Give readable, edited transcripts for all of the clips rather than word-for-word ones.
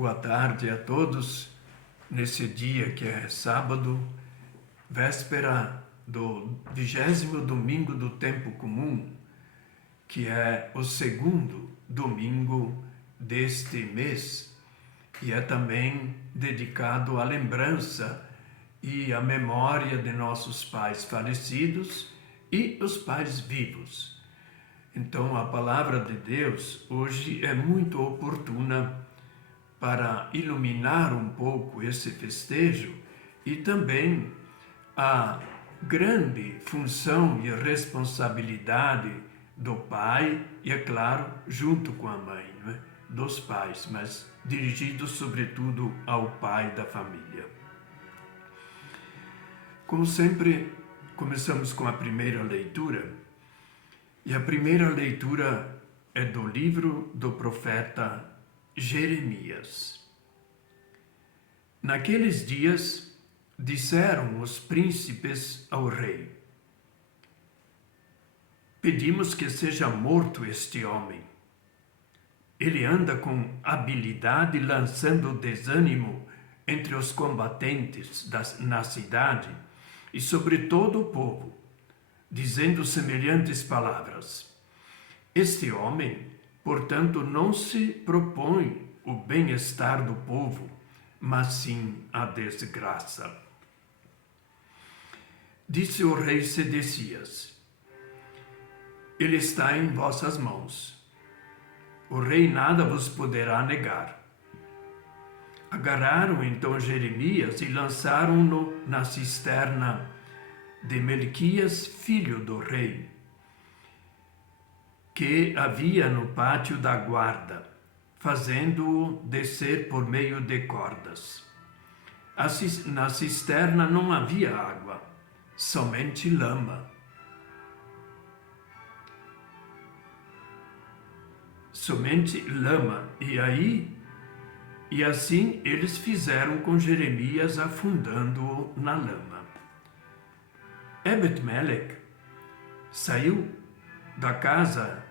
Boa tarde a todos, nesse dia que é sábado, véspera do 20º domingo do tempo comum, que é o segundo domingo deste mês, e é também dedicado à lembrança e à memória de nossos pais falecidos e os pais vivos. Então, a palavra de Deus hoje é muito oportuna para iluminar um pouco esse festejo e também a grande função e responsabilidade do pai e, é claro, junto com a mãe, não é? Dos pais, mas dirigido sobretudo ao pai da família. Como sempre, começamos com a primeira leitura, e a primeira leitura é do livro do profeta Jeremias. Naqueles dias, disseram os príncipes ao rei: pedimos que seja morto este homem. Ele anda com habilidade lançando desânimo entre os combatentes na cidade e sobre todo o povo, dizendo semelhantes palavras. Este homem, portanto, não se propõe o bem-estar do povo, mas sim a desgraça. Disse o rei Sedecias: ele está em vossas mãos. O rei nada vos poderá negar. Agarraram então Jeremias e lançaram-no na cisterna de Melquias, filho do rei, que havia no pátio da guarda, fazendo-o descer por meio de cordas. Na cisterna não havia água, somente lama. E assim eles fizeram com Jeremias, afundando-o na lama. Ebed-Melech saiu da casa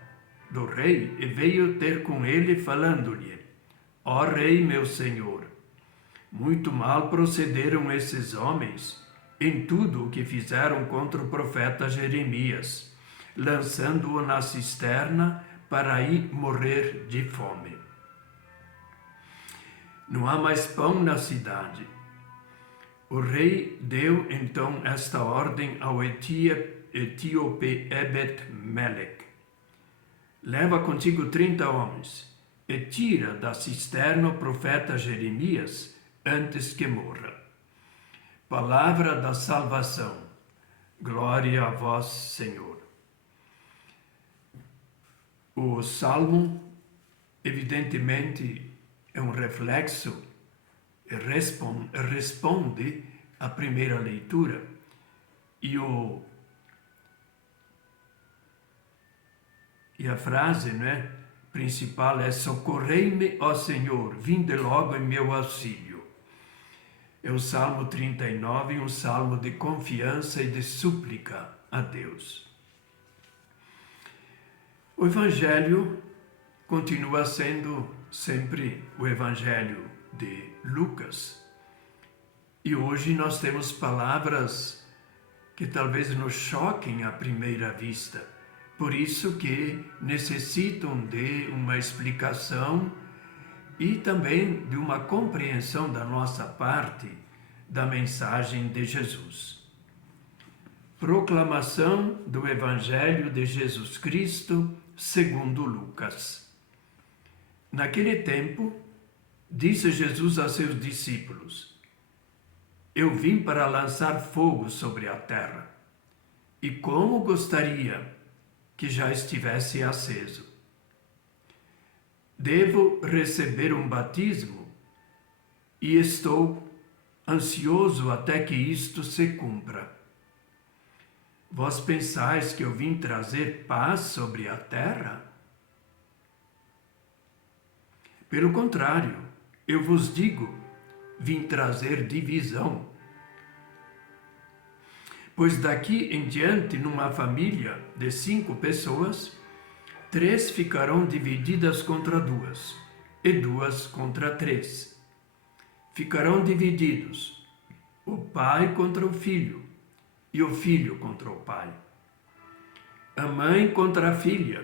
do rei e veio ter com ele, falando-lhe: ó rei, meu senhor, muito mal procederam esses homens em tudo o que fizeram contra o profeta Jeremias, lançando-o na cisterna para aí morrer de fome. Não há mais pão na cidade. O rei deu então esta ordem ao etíope Ebed-Melech: leva contigo 30 homens e tira da cisterna o profeta Jeremias antes que morra. Palavra da salvação. Glória a vós, Senhor. O Salmo, evidentemente, é um reflexo e responde à primeira leitura. E a frase, né, principal é: socorrei-me, ó Senhor, vinde logo em meu auxílio. É o Salmo 39, um salmo de confiança e de súplica a Deus. O Evangelho continua sendo sempre o Evangelho de Lucas. E hoje nós temos palavras que talvez nos choquem à primeira vista, por isso que necessitam de uma explicação e também de uma compreensão da nossa parte da mensagem de Jesus. Proclamação do Evangelho de Jesus Cristo segundo Lucas. Naquele tempo, disse Jesus a seus discípulos: eu vim para lançar fogo sobre a terra, e como gostaria que já estivesse aceso. Devo receber um batismo e estou ansioso até que isto se cumpra. Vós pensais que eu vim trazer paz sobre a terra? Pelo contrário, eu vos digo, vim trazer divisão. Pois daqui em diante, numa família de 5 pessoas, 3 ficarão divididas contra 2, e 2 contra 3. Ficarão divididos o pai contra o filho e o filho contra o pai, a mãe contra a filha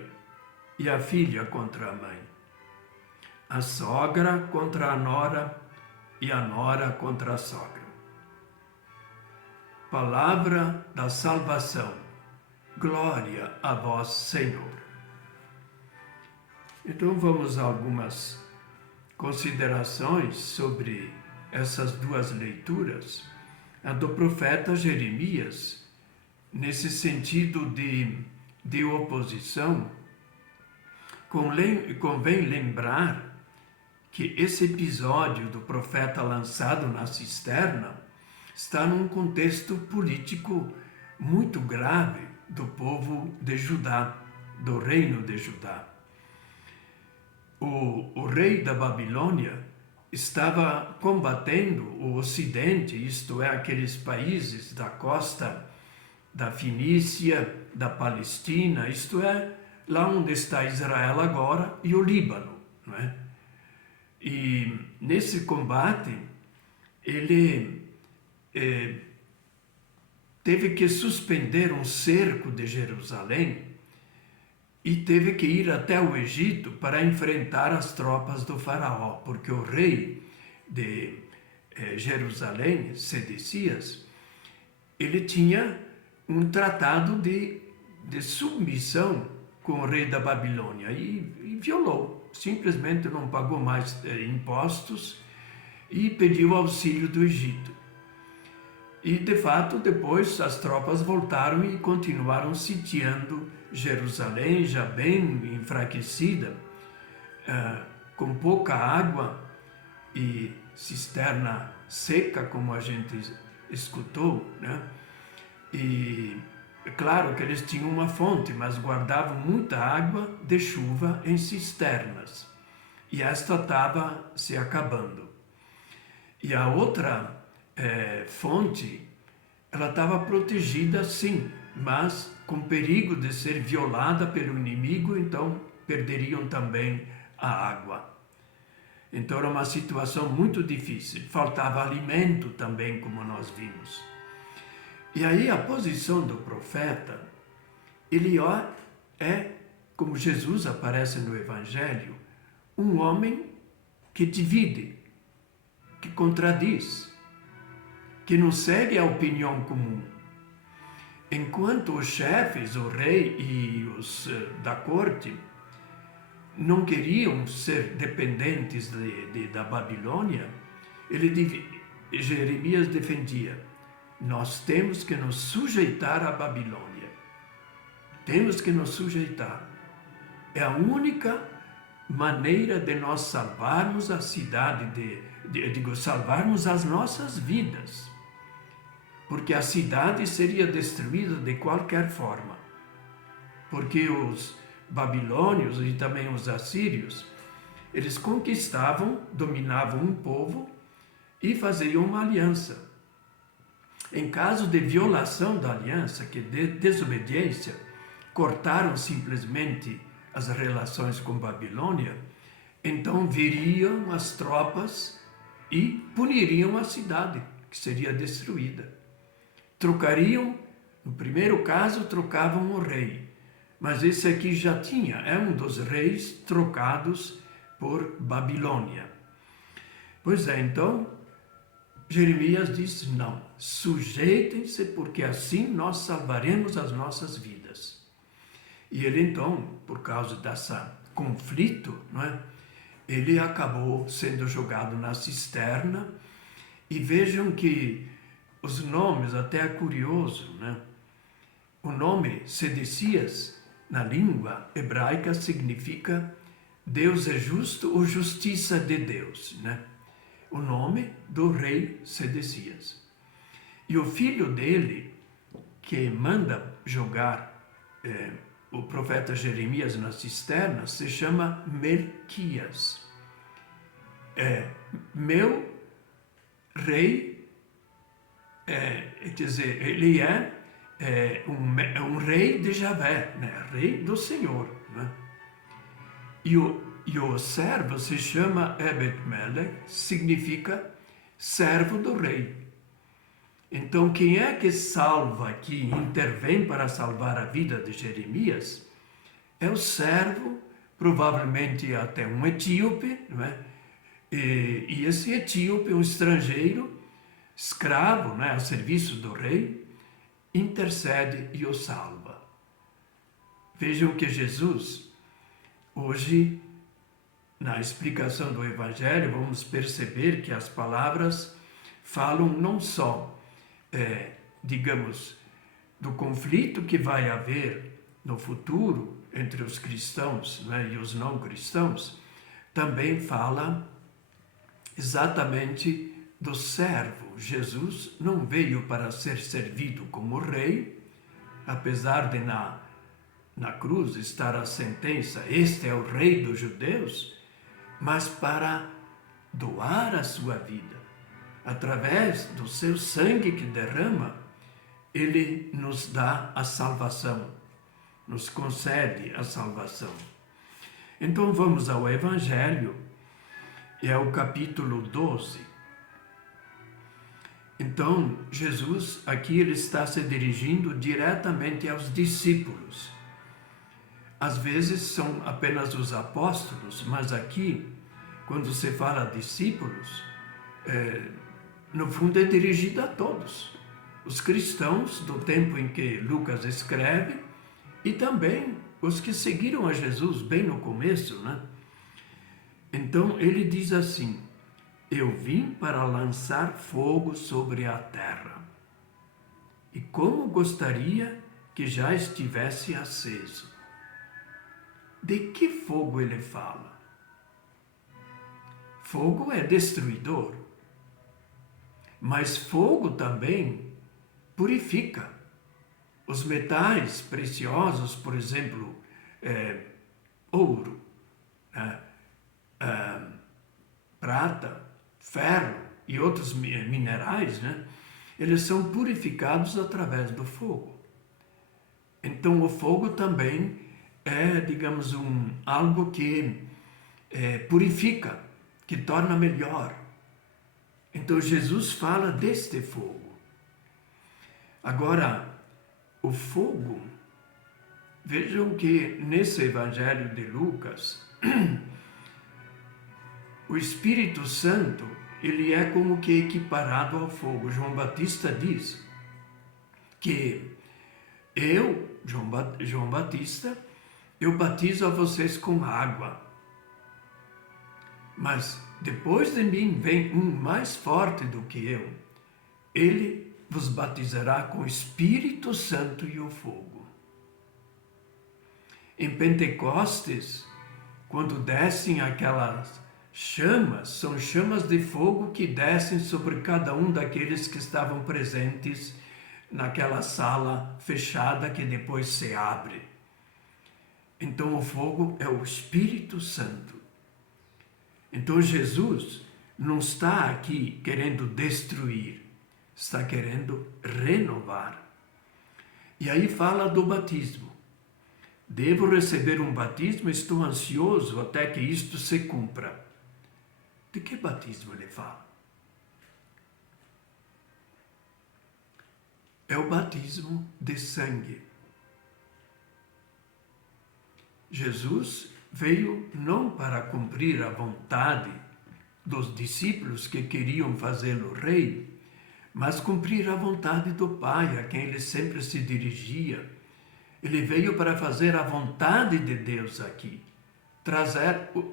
e a filha contra a mãe, a sogra contra a nora e a nora contra a sogra. Palavra da salvação. Glória a vós, Senhor. Então vamos a algumas considerações sobre essas duas leituras. A do profeta Jeremias, nesse sentido de oposição, convém lembrar que esse episódio do profeta lançado na cisterna está num contexto político muito grave do povo de Judá, do reino de Judá. O rei da Babilônia estava combatendo o Ocidente, isto é, aqueles países da costa da Fenícia, da Palestina, isto é, lá onde está Israel agora e o Líbano, não é? E nesse combate, ele teve que suspender um cerco de Jerusalém e teve que ir até o Egito para enfrentar as tropas do faraó, porque o rei de Jerusalém, Sedecias, ele tinha um tratado de submissão com o rei da Babilônia e violou, simplesmente não pagou mais impostos e pediu auxílio do Egito. E, de fato, depois as tropas voltaram e continuaram sitiando Jerusalém, já bem enfraquecida, com pouca água e cisterna seca, como a gente escutou, né? E é claro que eles tinham uma fonte, mas guardavam muita água de chuva em cisternas. E esta estava se acabando. E a outra fonte, ela estava protegida sim, mas com perigo de ser violada pelo inimigo, então perderiam também a água. Então era uma situação muito difícil, faltava alimento também, como nós vimos. E aí a posição do profeta, ele é, como Jesus aparece no Evangelho, um homem que divide, que contradiz, que não segue a opinião comum. Enquanto os chefes, o rei e os da corte, não queriam ser dependentes da Babilônia, Jeremias defendia: nós temos que nos sujeitar à Babilônia. Temos que nos sujeitar. É a única maneira de nós salvarmos a cidade, salvarmos as nossas vidas. Porque a cidade seria destruída de qualquer forma. Porque os babilônios e também os assírios, eles conquistavam, dominavam um povo e faziam uma aliança. Em caso de violação da aliança, que de desobediência, cortaram simplesmente as relações com Babilônia, então viriam as tropas e puniriam a cidade, que seria destruída. Trocariam, no primeiro caso, trocavam o rei, mas esse aqui já é um dos reis trocados por Babilônia. Pois é, então, Jeremias diz: não, sujeitem-se, porque assim nós salvaremos as nossas vidas. E ele então, por causa desse conflito, não é? Ele acabou sendo jogado na cisterna. E vejam que os nomes, até é curioso, né? O nome Sedecias, na língua hebraica, significa Deus é justo ou justiça de Deus, né? O nome do rei Sedecias. E o filho dele, que manda jogar o profeta Jeremias na cisterna, se chama Melquias. Meu rei, quer dizer, ele é um rei de Javé, né? Rei do Senhor, né? E E o servo se chama Ebed Melech, significa servo do rei. Então, quem é que salva aqui, intervém para salvar a vida de Jeremias? É o servo, provavelmente até um etíope, não é? E esse etíope, um estrangeiro, escravo, né, a serviço do rei, intercede e o salva. Vejam que Jesus, hoje, na explicação do Evangelho, vamos perceber que as palavras falam não só, digamos, do conflito que vai haver no futuro entre os cristãos, né, e os não cristãos, também fala exatamente do servo. Jesus não veio para ser servido como rei, apesar de na cruz estar a sentença, este é o rei dos judeus, mas para doar a sua vida. Através do seu sangue que derrama, ele nos dá a salvação, nos concede a salvação. Então vamos ao Evangelho, é o capítulo 12. Então, Jesus, aqui ele está se dirigindo diretamente aos discípulos. Às vezes são apenas os apóstolos, mas aqui, quando se fala discípulos, no fundo é dirigido a todos. Os cristãos do tempo em que Lucas escreve e também os que seguiram a Jesus bem no começo, né? Então ele diz assim: eu vim para lançar fogo sobre a terra. E como gostaria que já estivesse aceso. De que fogo ele fala? Fogo é destruidor, mas fogo também purifica. Os metais preciosos, por exemplo, ouro, prata, ferro e outros minerais, né? Eles são purificados através do fogo. Então o fogo também é, digamos, algo que purifica, que torna melhor. Então Jesus fala deste fogo. Agora, o fogo, vejam que nesse Evangelho de Lucas, o Espírito Santo, ele é como que equiparado ao fogo. João Batista diz que eu, João Batista, eu batizo a vocês com água. Mas depois de mim vem um mais forte do que eu. Ele vos batizará com o Espírito Santo e o fogo. Em Pentecostes, quando descem aquelas chamas, são chamas de fogo que descem sobre cada um daqueles que estavam presentes naquela sala fechada que depois se abre. Então o fogo é o Espírito Santo. Então Jesus não está aqui querendo destruir, está querendo renovar. E aí fala do batismo. Devo receber um batismo, estou ansioso até que isto se cumpra. De que batismo ele fala? É o batismo de sangue. Jesus veio não para cumprir a vontade dos discípulos que queriam fazê-lo rei, mas cumprir a vontade do Pai, a quem ele sempre se dirigia. Ele veio para fazer a vontade de Deus aqui,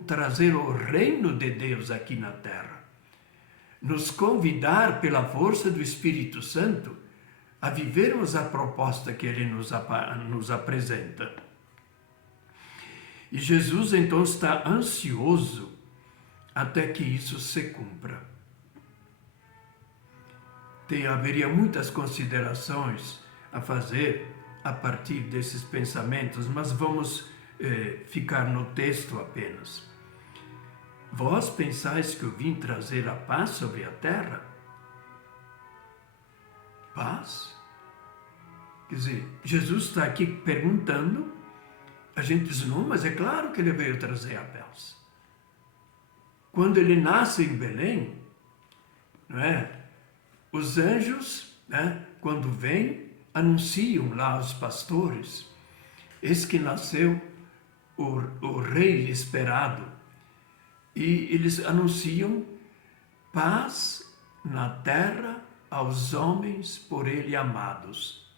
trazer o reino de Deus aqui na terra, nos convidar pela força do Espírito Santo a vivermos a proposta que ele nos apresenta. E Jesus então está ansioso até que isso se cumpra. Haveria muitas considerações a fazer a partir desses pensamentos, mas vamos ficar no texto apenas. Vós pensais que eu vim trazer a paz sobre a terra? Paz? Quer dizer, Jesus está aqui perguntando, a gente diz, não, mas é claro que ele veio trazer a paz. quando ele nasce em Belém, não é? Os anjos, né, quando vêm, anunciam lá aos pastores, eis que nasceu o rei esperado. E eles anunciam paz na terra aos homens por ele amados.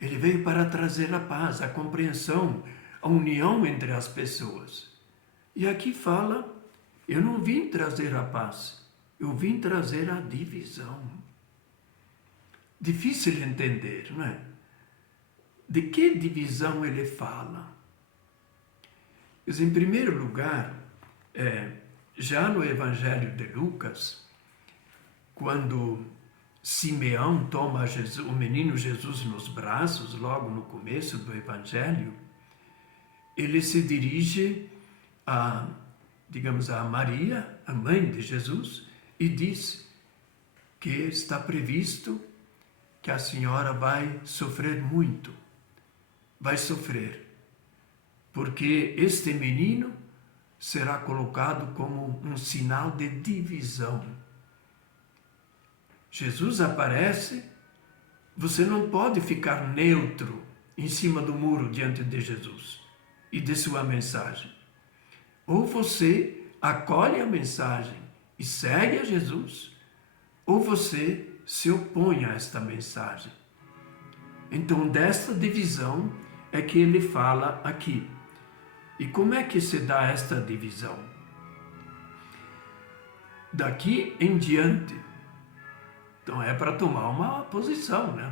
Ele veio para trazer a paz, a compreensão, a união entre as pessoas. E aqui fala, eu não vim trazer a paz, eu vim trazer a divisão. Difícil entender, não é? De que divisão ele fala? Mas, em primeiro lugar, já no Evangelho de Lucas, quando Simeão toma Jesus, o menino Jesus nos braços, logo no começo do Evangelho, ele se dirige digamos, a Maria, a mãe de Jesus, e diz que está previsto que a senhora vai sofrer muito, vai sofrer, porque este menino será colocado como um sinal de divisão. Jesus aparece, você não pode ficar neutro em cima do muro diante de Jesus e de sua mensagem. Ou você acolhe a mensagem e segue a Jesus, ou você se opõe a esta mensagem. Então, desta divisão é que ele fala aqui. E como é que se dá esta divisão? Daqui em diante, então é para tomar uma posição, né?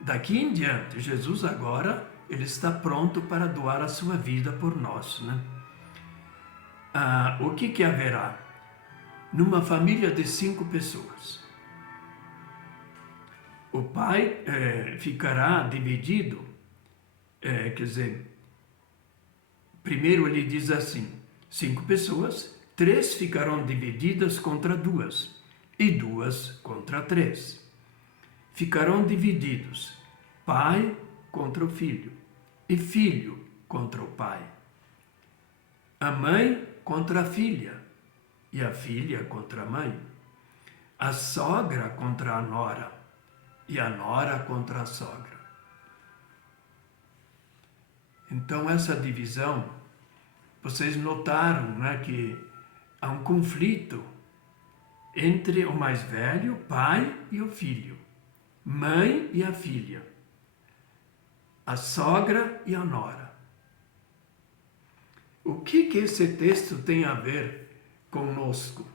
Daqui em diante, Jesus agora, ele está pronto para doar a sua vida por nós, né? O que haverá? Numa família de 5 pessoas, o pai ficará dividido, quer dizer, primeiro ele diz assim, 5 pessoas, 3 ficarão divididas contra 2, e 2 contra 3. Ficarão divididos, pai contra o filho, e filho contra o pai. A mãe contra a filha, e a filha contra a mãe. A sogra contra a nora, e a nora contra a sogra. Então, essa divisão, vocês notaram, né, que há um conflito entre o mais velho, o pai e o filho, mãe e a filha, a sogra e a nora. O que esse texto tem a ver conosco?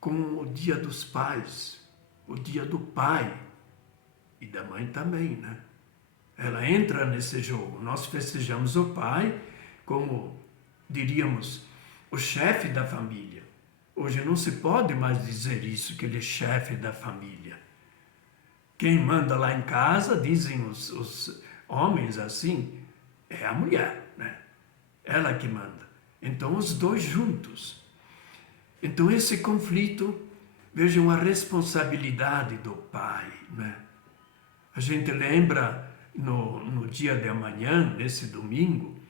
Com o dia dos pais, o dia do pai e da mãe também, né? Ela entra nesse jogo. Nós festejamos o pai como, diríamos, o chefe da família. Hoje não se pode mais dizer isso, que ele é chefe da família. Quem manda lá em casa, dizem os homens assim, é a mulher, né? Ela que manda. Então, os dois juntos. Então, esse conflito, vejam a responsabilidade do pai, né? A gente lembra no dia de amanhã, nesse domingo,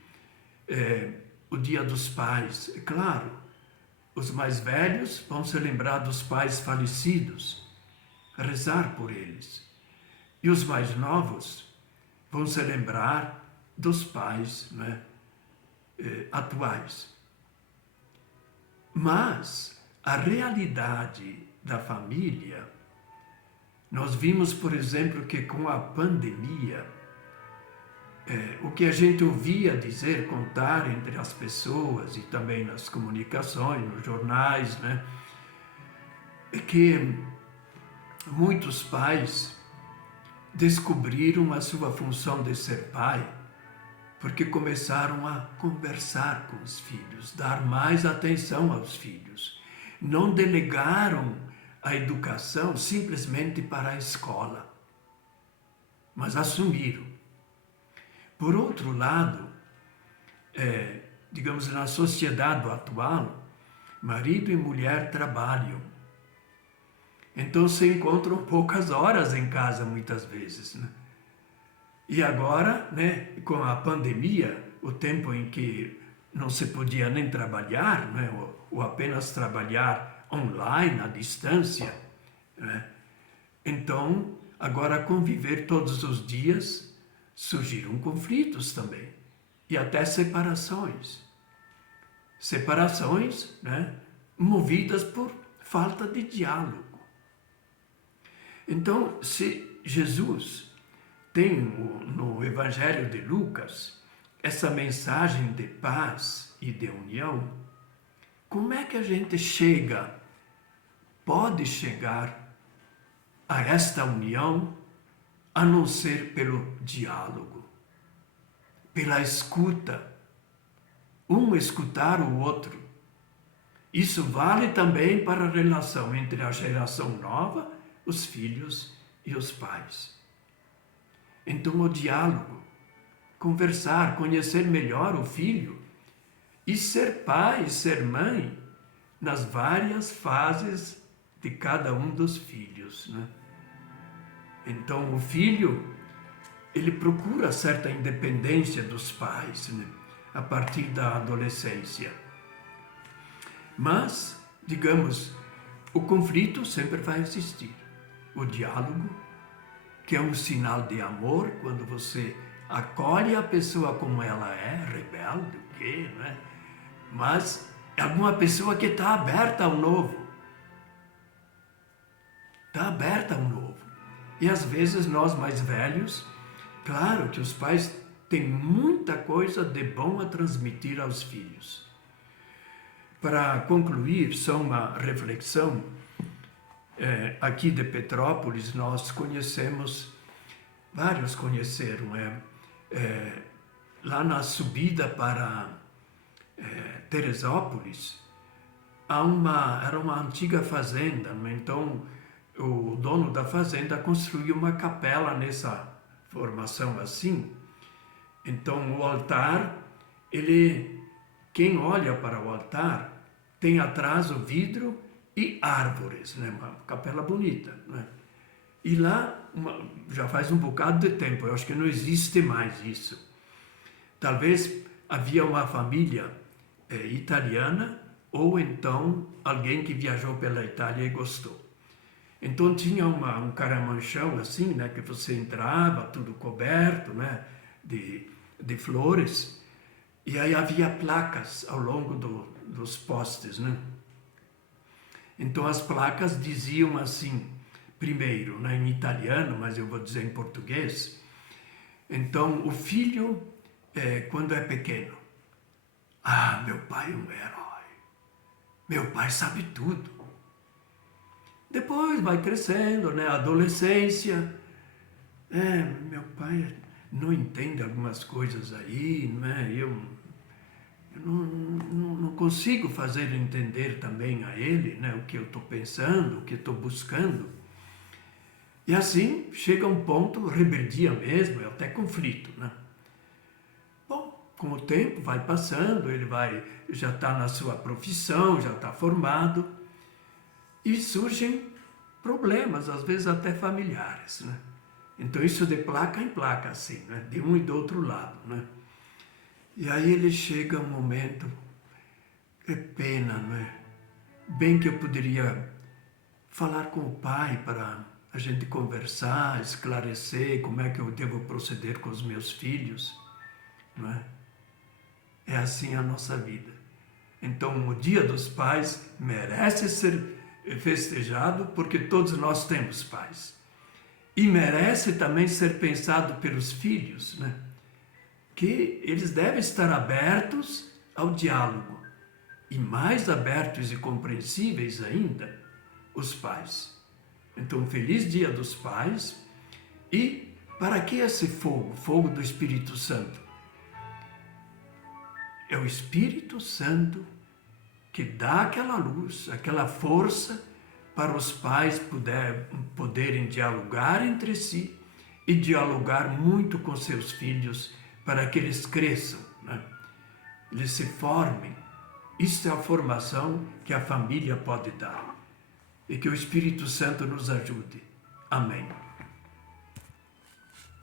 o dia dos pais. É claro, os mais velhos vão se lembrar dos pais falecidos, rezar por eles. E os mais novos vão se lembrar dos pais, né, atuais. Mas a realidade da família, nós vimos, por exemplo, que com a pandemia, o que a gente ouvia dizer, contar entre as pessoas e também nas comunicações, nos jornais, né, é que muitos pais descobriram a sua função de ser pai porque começaram a conversar com os filhos, dar mais atenção aos filhos. Não delegaram a educação simplesmente para a escola, mas assumiram. Por outro lado, digamos, na sociedade atual, marido e mulher trabalham. Então se encontram poucas horas em casa muitas vezes, né? E agora, né, com a pandemia, o tempo em que não se podia nem trabalhar, né? Ou apenas trabalhar online, à distância, né? Então, agora conviver todos os dias, surgiram conflitos também, e até separações. Separações, né? Movidas por falta de diálogo. Então, se Jesus tem no Evangelho de Lucas essa mensagem de paz e de união, como é que a gente pode chegar a esta união, a não ser pelo diálogo, pela escuta, um escutar o outro. Isso vale também para a relação entre a geração nova, os filhos e os pais. Então, o diálogo, conversar, conhecer melhor o filho e ser pai, ser mãe, nas várias fases de cada um dos filhos, né? Então, o filho, ele procura certa independência dos pais, né? A partir da adolescência. Mas, digamos, o conflito sempre vai existir. O diálogo, que é um sinal de amor, quando você acolhe a pessoa como ela é, rebelde, o quê, né? Mas é alguma pessoa que está aberta ao novo. Está aberta ao novo. E às vezes nós mais velhos, claro que os pais têm muita coisa de bom a transmitir aos filhos. Para concluir, só uma reflexão. Aqui de Petrópolis nós conhecemos, vários conheceram, lá na subida para Teresópolis, era uma antiga fazenda, então o dono da fazenda construiu uma capela nessa formação assim. Então o altar, quem olha para o altar, tem atrás o vidro e árvores, né? Uma capela bonita, né? E lá, já faz um bocado de tempo, eu acho que não existe mais isso. Talvez havia uma família italiana, ou então alguém que viajou pela Itália e gostou. Então tinha um caramanchão assim, né? Que você entrava, tudo coberto, né? De flores, e aí havia placas ao longo dos postes, né? Então as placas diziam assim, primeiro, né, em italiano, mas eu vou dizer em português. Então o filho, quando é pequeno, meu pai é um herói, meu pai sabe tudo. Depois vai crescendo, né, adolescência, meu pai não entende algumas coisas aí, né, eu não consigo fazer ele entender também a ele, né, o que eu estou pensando, o que estou buscando. E assim chega um ponto, rebeldia mesmo, até conflito, né? Bom, com o tempo vai passando, ele já está na sua profissão, já está formado, e surgem problemas, às vezes até familiares, né? Então isso de placa em placa, assim, né? De um e do outro lado, né? E aí ele chega um momento, que pena, não é? Bem que eu poderia falar com o pai para a gente conversar, esclarecer como é que eu devo proceder com os meus filhos, não é? É assim a nossa vida. Então o Dia dos Pais merece ser festejado porque todos nós temos pais. E merece também ser pensado pelos filhos, né? Que eles devem estar abertos ao diálogo. E mais abertos e compreensíveis ainda, os pais. Então, feliz Dia dos Pais. E para que esse fogo? Fogo do Espírito Santo. É o Espírito Santo que dá aquela luz, aquela força para os pais poderem dialogar entre si e dialogar muito com seus filhos para que eles cresçam, né? Eles se formem. Isso é a formação que a família pode dar. E que o Espírito Santo nos ajude. Amém.